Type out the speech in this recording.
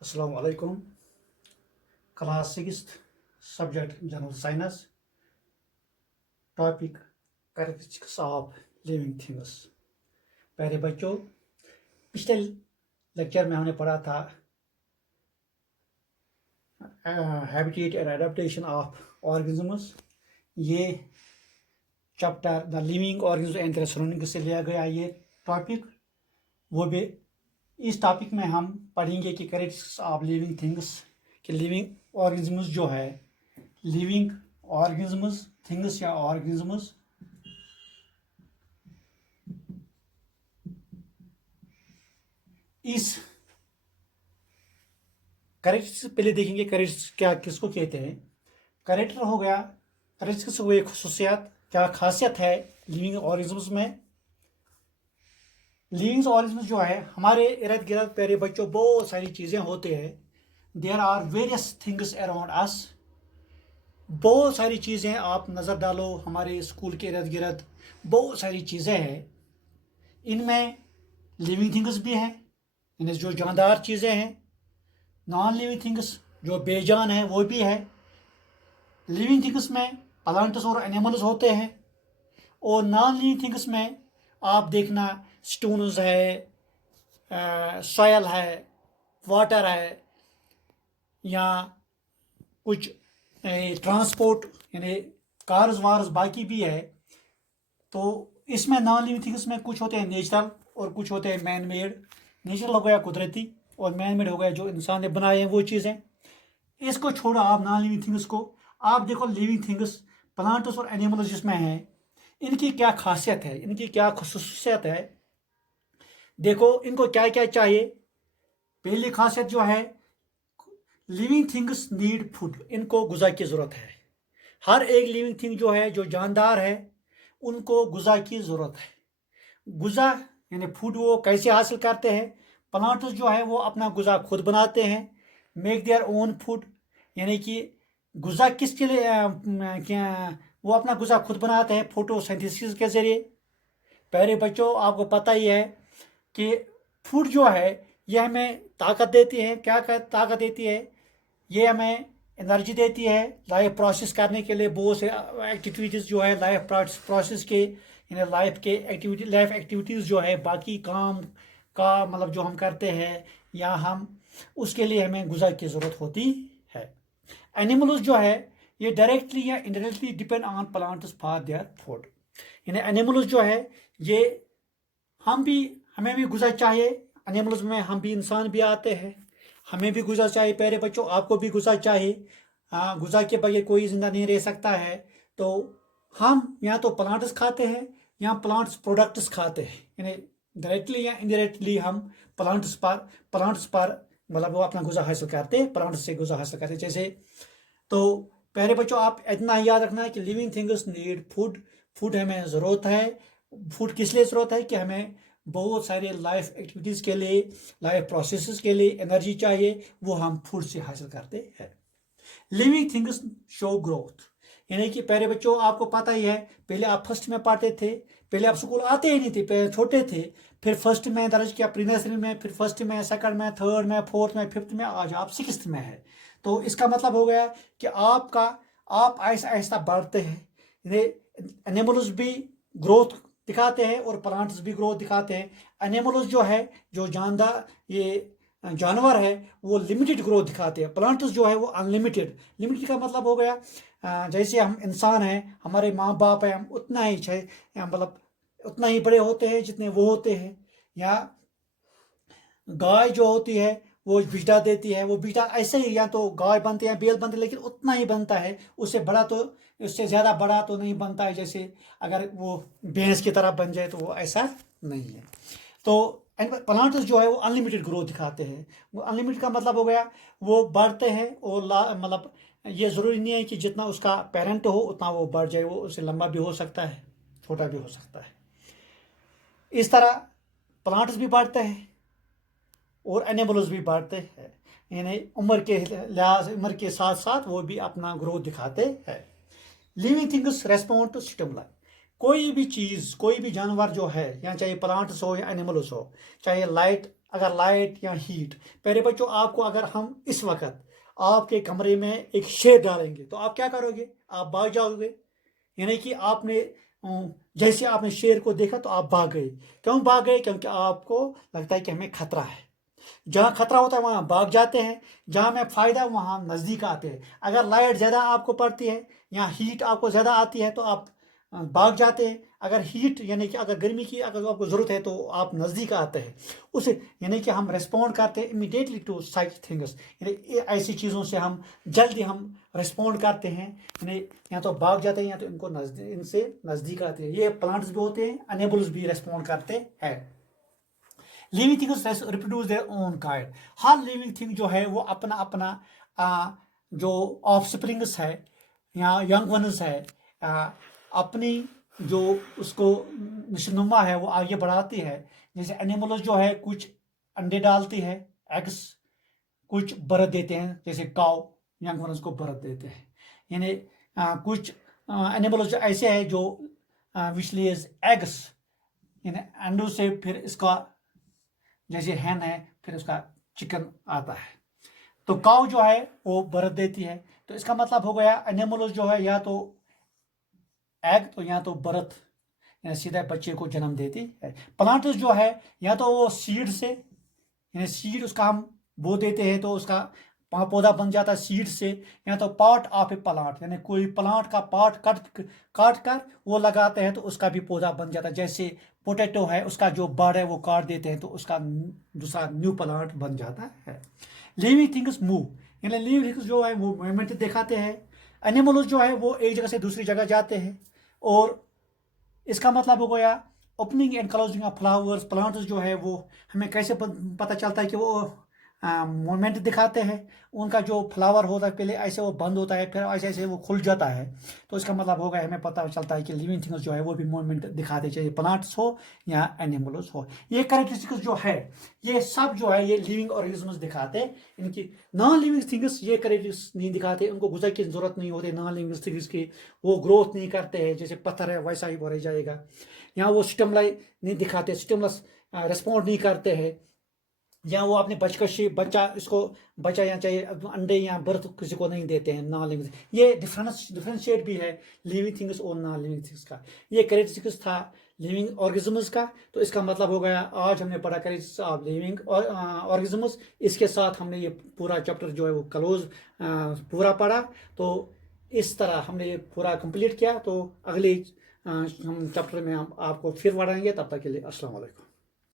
Assalamu alaikum. Class 6th subject General Science. Topic Characteristics of Living Things. प्यारे बच्चों, पिछले lecture में हमने पढ़ा था habitat and adaptation of organisms. ये chapter the living organism and their surroundings से लिया गया ये टॉपिक। वो भी इस टॉपिक में हम पढ़ेंगे कि कैरेक्टरिस्टिक्स ऑफ लिविंग थिंग्स, कि लिविंग ऑर्गेनिजम्स जो है, लिविंग ऑर्गेनिजम्स, थिंग्स या ऑर्गेनिजम्स इस कैरेक्टरिस्टिक्स पहले देखेंगे। कैरेक्टरिस्टिक्स क्या किसको कहते हैं? कैरेक्टर हो गया, कैरेक्टरिस्टिक्स हो गई खसूसियात, क्या खासियत है लिविंग ऑर्गेनिजम्स में। लिविंग ऑर्गेनिज्म जो है हमारे इर्द गिर्द प्यारे बच्चों बहुत सारी चीज़ें होते हैं। There are various things around us. बहुत सारी चीज़ें आप नज़र डालो हमारे स्कूल के इर्द गिर्द, बहुत सारी चीज़ें हैं। इनमें लिविंग थिंग्स भी हैं, इनमें जो जानदार चीज़ें हैं। नॉन लिविंग थिंग्स जो बेजान है वो भी है। लिविंग थिंग्स में प्लांट्स और एनिमल्स होते हैं, और नॉन लिविंग थिंग्स में आप देखना स्टोन्स है, सॉयल है, वाटर है, या कुछ ट्रांसपोर्ट यानी कार्स वार्स बाकी भी है। तो इसमें नॉन लिविंग थिंग्स में कुछ होते हैं नेचुरल और कुछ होते हैं मैन मेड। नेचुरल हो गया कुदरती, और मैन मेड हो गया जो इंसान ने बनाए हैं वो चीज़ें। इसको छोड़ो आप नॉन लिविंग थिंग्स को, आप देखो लिविंग थिंग्स प्लांट्स और एनिमल्स जिसमें हैं, इनकी क्या खासियत है, इनकी क्या खसूसियत है। देखो इनको क्या क्या चाहिए। पहली खासियत जो है, लिविंग थिंग्स नीड फूड। इनको गुज़ा की ज़रूरत है। हर एक लिविंग थिंग जो है, जो जानदार है, उनको गुज़ा की ज़रूरत है। गुज़ा यानी फूड वो कैसे हासिल करते हैं? प्लांट्स जो है वो अपना गुज़ा खुद बनाते हैं, मेक देयर ओन फूड। यानी कि गुज़ा किसके लिए क्या वो अपना गुज़ा खुद बनाते हैं? फोटोसिंथेसिस के ज़रिए। प्यारे बच्चों, आपको पता ही है कि फूड जो है ये हमें ताकत देती है। क्या ताकत देती है? ये हमें एनर्जी देती है लाइफ प्रोसेस करने के लिए। बहुत से एक्टिविटीज़ जो है लाइफ प्रोसेस के, यानी लाइफ एक्टिविटीज़ जो है, बाकी काम का मतलब जो हम करते हैं या हम, उसके लिए हमें गुज़ा की ज़रूरत होती है। एनिमल्स जो है ये डायरेक्टली या indirectly depend on plants for their food. यानी एनिमल्स जो है ये हमें भी गुज़ा चाहिए। एनिमल्स में हम भी इंसान भी आते हैं, हमें भी गुज़ा चाहिए। प्यारे बच्चों, आपको भी गुज़ा चाहिए। हाँ, गुज़ा के बगैर कोई ज़िंदा नहीं रह सकता है। तो हम या तो प्लांट्स खाते हैं या प्लांट्स प्रोडक्ट्स खाते हैं। यानी डायरेक्टली या इनडायरेक्टली हम प्लांट्स पर मतलब वो अपना गुज़ा हासिल करते हैं, प्लांट्स से गुज़ा हासिल करते हैं। जैसे तो प्यारे बच्चों, आप इतना याद रखना है कि living things need food. Food हमें ज़रूरत है। फूड किस लिए ज़रूरत है? कि हमें बहुत सारे लाइफ एक्टिविटीज़ के लिए, लाइफ प्रोसेसेस के लिए एनर्जी चाहिए, वो हम फूड से हासिल करते हैं। Living things show growth. यानी कि प्यारे बच्चों, आपको पता ही है, पहले आप फर्स्ट में पढ़ते थे, पहले आप स्कूल आते ही नहीं थे, पहले छोटे थे, फिर फर्स्ट में दर्ज किया, प्री नर्सरी में, फिर फर्स्ट में, सेकंड में, थर्ड में, फोर्थ में, फिफ्थ में, आज आप सिक्स्थ में है। तो इसका मतलब हो गया कि आप ऐसा ऐसा बढ़ते हैं। एनिमल्स भी ग्रोथ दिखाते हैं और प्लांट्स भी ग्रोथ दिखाते हैं। एनिमल्स जो है, जो जानदार ये जानवर है, वो लिमिटेड ग्रोथ दिखाते हैं। प्लांट्स जो है वो अनलिमिटेड। लिमिटेड का मतलब हो गया जैसे हम इंसान हैं, हमारे माँ बाप हैं, हम उतना ही मतलब उतना ही बड़े होते हैं जितने वो होते हैं। या गाय जो होती है वो बीटा देती है, वो बीटा ऐसे ही, या तो गाय बनती है, बैल बनते हैं, लेकिन उतना ही बनता है। उससे ज़्यादा बड़ा तो नहीं बनता है, जैसे अगर वो भैंस की तरह बन जाए तो वो ऐसा नहीं है। तो प्लांट्स जो है वो अनलिमिटेड ग्रोथ दिखाते हैं। वो अनलिमिटेड का मतलब हो गया वो बढ़ते हैं, और मतलब ये ज़रूरी नहीं है कि जितना उसका पेरेंट हो उतना वो बढ़ जाए, वो उससे लंबा भी हो सकता है, छोटा भी हो सकता है। इस तरह प्लांट्स भी बढ़ते हैं और एनिमल्स भी बढ़ते हैं। यानी उम्र के साथ साथ वो भी अपना ग्रोथ दिखाते हैं। Living things respond to stimuli. कोई भी चीज़, कोई भी जानवर जो है, या चाहे प्लांट्स हो या एनिमल्स हो, चाहे लाइट अगर लाइट या हीट, प्यारे बच्चों आपको अगर हम इस वक्त आपके कमरे में एक शेड डालेंगे तो आप क्या करोगे? आप भाग जाओगे। यानी कि आपने जैसे आपने शेर को देखा तो आप भाग गए। क्यों भाग गए? क्योंकि आपको लगता है कि हमें खतरा है। जहाँ खतरा होता है वहाँ भाग जाते हैं, जहाँ हमें फायदा है वहाँ नज़दीक आते हैं। अगर लाइट ज़्यादा आपको पड़ती है या हीट आपको ज़्यादा आती है तो आप भाग जाते हैं। अगर हीट यानी कि अगर गर्मी की अगर आपको ज़रूरत है तो आप नज़दीक आते हैं उस, यानी कि हम रिस्पॉन्ड करते हैं इमीडिएटली टू सच थिंग्स। यानी ऐसी चीज़ों से हम जल्दी हम रिस्पॉन्ड करते हैं, यानी या तो भाग जाते हैं या तो इनको नज़दीक, इनसे नज़दीक आते हैं। ये प्लांट्स भी होते हैं, एनिमल्स भी रिस्पॉन्ड करते हैं। Living things reproduce their own kind. Her living thing जो है वो अपना अपना जो ऑफ स्प्रिंग्स है या यंग वंस है, अपनी जो उसको नशनुमा है वो आगे बढ़ाती है। जैसे एनिमल्स जो है कुछ अंडे डालती है, एग्स, कुछ बर्थ देते हैं, जैसे काउ यंग वंस को बर्थ देते हैं। यानी कुछ एनिमल्स जो ऐसे हैं जो विच लेज एग्स, यानी अंडों से फिर इसका जैसे हैन है फिर उसका चिकन आता है। तो काउ जो है वो बर्थ देती है। तो इसका मतलब हो गया एनिमल्स जो है या तो एग तो या तो बर्थ, यानी सीधा बच्चे को जन्म देती है। प्लांट्स जो है या तो वो सीड से, यानी सीड उसका हम बो देते हैं तो उसका पौधा बन जाता है सीड से, या तो पार्ट ऑफ ए प्लांट, यानी कोई प्लांट का पार्ट काट कर वो लगाते हैं तो उसका भी पौधा बन जाता है। जैसे पोटैटो है उसका जो बड़ है वो काट देते हैं तो उसका दूसरा न्यू प्लांट बन जाता है। लिविंग थिंग्स मूव, यानी लिविंग थिंग्स जो है वो मूवमेंट दिखाते हैं। एनिमल्स जो है वो एक जगह से दूसरी जगह जाते हैं। और इसका मतलब हो गया opening and closing of flowers. Plants जो है वो हमें कैसे पता चलता है कि वो मूवमेंट दिखाते हैं। उनका जो फ्लावर होता है पहले ऐसे वो बंद होता है फिर ऐसे ऐसे वो खुल जाता है। तो इसका मतलब होगा हमें पता चलता है कि लिविंग थिंग्स जो है वो भी मूवमेंट दिखाते, चाहे प्लांट्स हो या एनिमल्स हो। ये कैरेक्टरिस्टिक्स जो है ये सब जो है ये लिविंग ऑर्गेनिजम्स दिखाते हैं। इनकी नॉन लिविंग थिंग्स ये कैरेक्टरिस्टिक्स नहीं दिखाते, उनको गुजर की जरूरत नहीं होती नॉन लिविंग थिंग्स की। वो ग्रोथ नहीं करते हैं, जैसे पत्थर है वैसा ही रह जाएगा। यहाँ वो स्टिमुलाई नहीं दिखाते, स्टिमुलस रिस्पॉन्ड नहीं करते हैं। या वो अपने बचकशी बच्चा इसको बच्चा या चाहे अंडे या बर्थ किसी को नहीं देते हैं नॉन लिविंग। ये डिफरेंशिएट भी है लिविंग थिंग्स और नॉन लिविंग थिंग्स का। ये कैरेक्टरिस्टिक्स था लिविंग ऑर्गेनिजम्स का। तो इसका मतलब हो गया आज हमने पढ़ा कैरेक्टरिस्टिक्स ऑफ लिविंग ऑर्गेनिजम्स। इसके साथ हमने ये पूरा चैप्टर जो है वो क्लोज पूरा पढ़ा। तो इस तरह हमने ये पूरा कंप्लीट किया। तो अगले हम चैप्टर में हम आपको फिर पढ़ाएंगे। तब तक के लिए अस्सलाम वालेकुम।